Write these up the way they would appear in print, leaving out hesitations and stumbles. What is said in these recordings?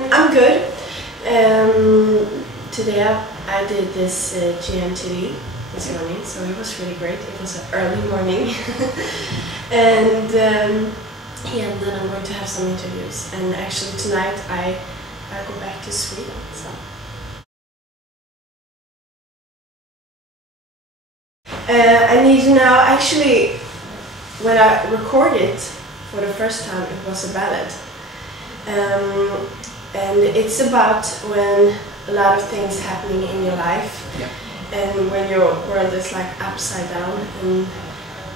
I'm good. Today I did this GMTV this morning, so it was really great. It was an early morning. And yeah, and then I'm going to have some interviews. And actually tonight I go back to Sweden. So. I need to know, actually, when I recorded for the first time, it was a ballad. And it's about when a lot of things happening in your life, and when your world is like upside down, and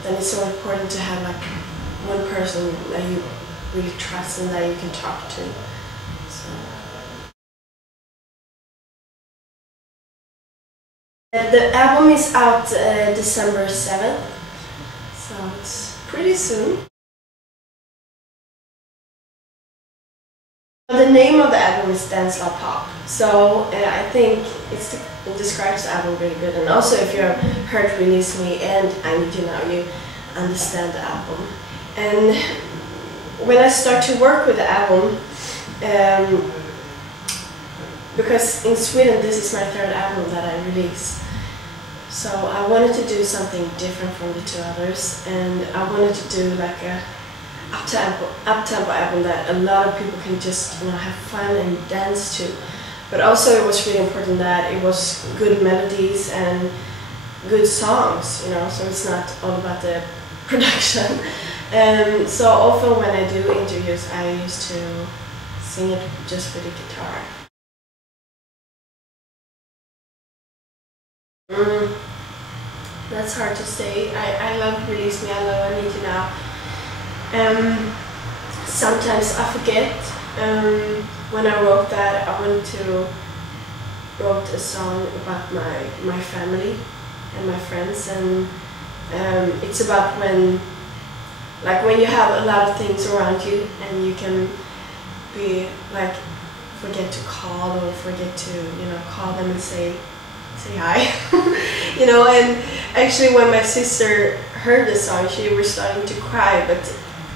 then it's so important to have like one person that you really trust and that you can talk to. So. The album is out December 7th, so it's pretty soon. The name of the album is Dance La Pop, so I think it describes the album really good. And also, if you heard Release Me and I Need You Now, you understand the album. And when I start to work with the album, because in Sweden this is my third album that I release, so I wanted to do something different from the two others, and I wanted to do like a up-tempo album that a lot of people can just have fun and dance to. But also it was really important that it was good melodies and good songs, so it's not all about the production. So often when I do interviews I used to sing it just with the guitar. That's hard to say. I love Release Me, I love I Need You Now. Sometimes I forget. When I wrote that, I wrote a song about my family and my friends, and it's about when you have a lot of things around you and you can be like forget to call or forget to call them and say hi. And actually when my sister heard the song, she was starting to cry, but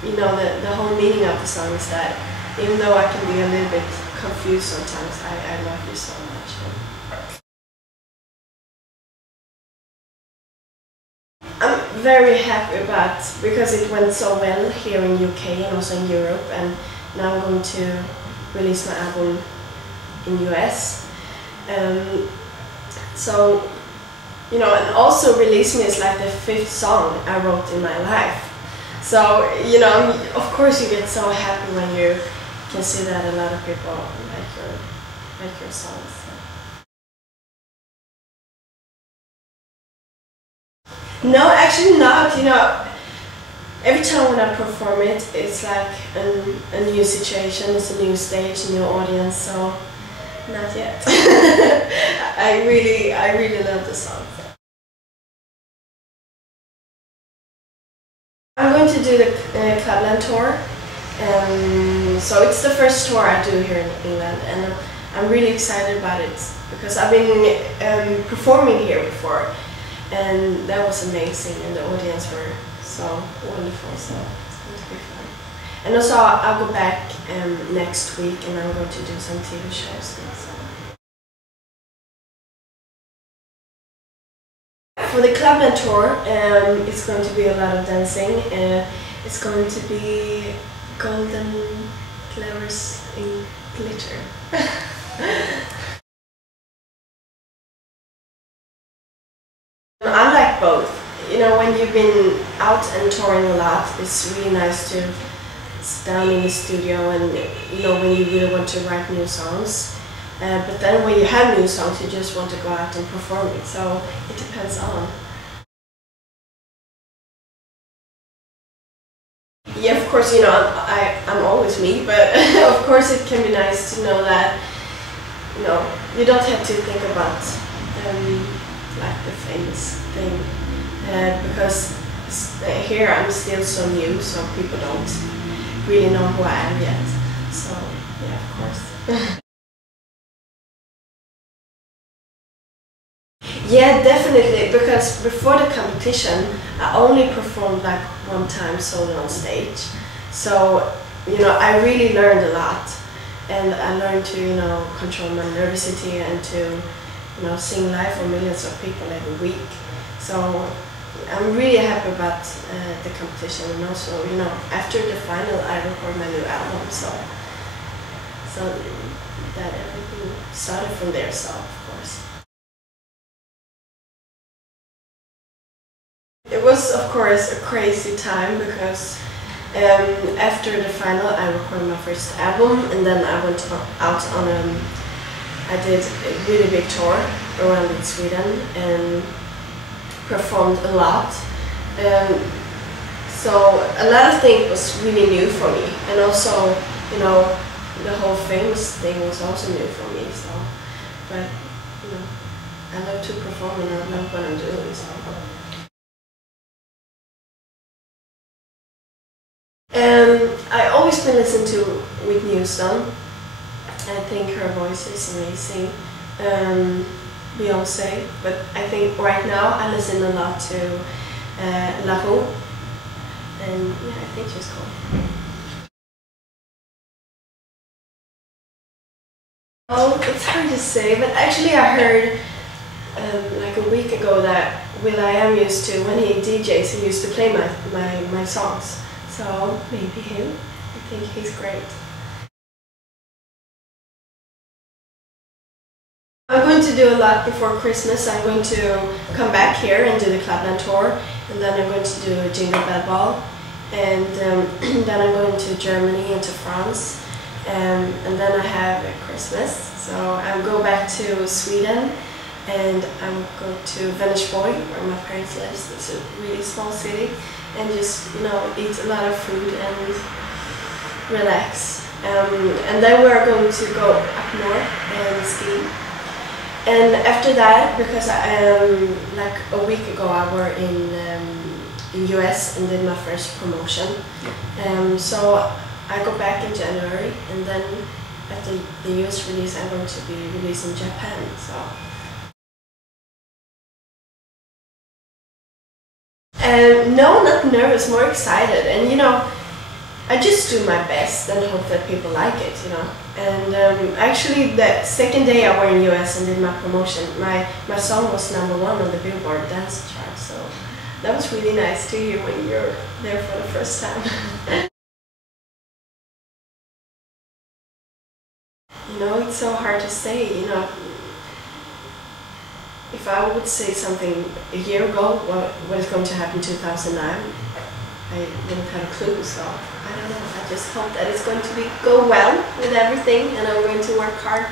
the whole meaning of the song is that even though I can be a little bit confused sometimes, I love you so much. I'm very happy because it went so well here in UK and also in Europe, and now I'm going to release my album in US. So, and also Release Me is like the 5th song I wrote in my life. So, of course you get so happy when you can see that a lot of people like your songs. No, actually not. Every time when I perform it, it's like a new situation, it's a new stage, a new audience, so not yet. I really love the song. I'm going to do the Clubland tour, so it's the first tour I do here in England, and I'm really excited about it because I've been performing here before, and that was amazing, and the audience were so wonderful, so it's going to be fun. And also I'll go back next week, and I'm going to do some TV shows next summer. For the Clubland tour, it's going to be a lot of dancing. It's going to be golden clovers in glitter. I like both. When you've been out and touring a lot, it's really nice to sit down in the studio and when you really want to write new songs. But then when you have new songs, you just want to go out and perform it, so it depends on. Yeah, of course, I'm always me, but of course it can be nice to know that, you don't have to think about like the famous thing, because here I'm still so new, so people don't really know who I am yet, so yeah, of course. Yeah, definitely, because before the competition I only performed like one time solo on stage, so I really learned a lot, and I learned to, you know, control my nervousity and to, you know, sing live for millions of people every week. So I'm really happy about the competition, and also, you know, after the final I recorded my new album, so that everything started from there, so of course. It was of course a crazy time because after the final I recorded my first album, and then I went out on I did a really big tour around in Sweden and performed a lot. So a lot of things was really new for me, and also, you know, the whole famous thing was also new for me. So, but you know, I love to perform and I love what I'm doing. So. I always been listening to Whitney Houston. I think her voice is amazing. Beyonce, but I think right now I listen a lot to La Roux, and yeah, I think she's cool. Oh, it's hard to say, but actually I heard like a week ago that will.i.am used to, when he DJs, he used to play my songs. So maybe him. I think he's great. I'm going to do a lot before Christmas. I'm going to come back here and do the Clubland tour, and then I'm going to do a Jingle Bell Ball, and then I'm going to Germany and to France, and then I have Christmas. So I'll go back to Sweden, and I'm going to Vänersborg, where my parents live. It's a really small city, and just, you know, eat a lot of food and relax. And then we're going to go up north and ski. And after that, because like a week ago I were in US and did my first promotion. So I go back in January, and then after the US release I'm going to be released in Japan. So. No, not nervous, more excited, and you know, I just do my best and hope that people like it, you know. And actually, the second day I were in US and did my promotion, my song was #1 on the Billboard dance chart, so that was really nice to hear when you're there for the first time. You know, it's so hard to say, you know. If I would say something a year ago, what is going to happen in 2009, I wouldn't have a clue, so I don't know. I just hope that it's going to go well with everything, and I'm going to work hard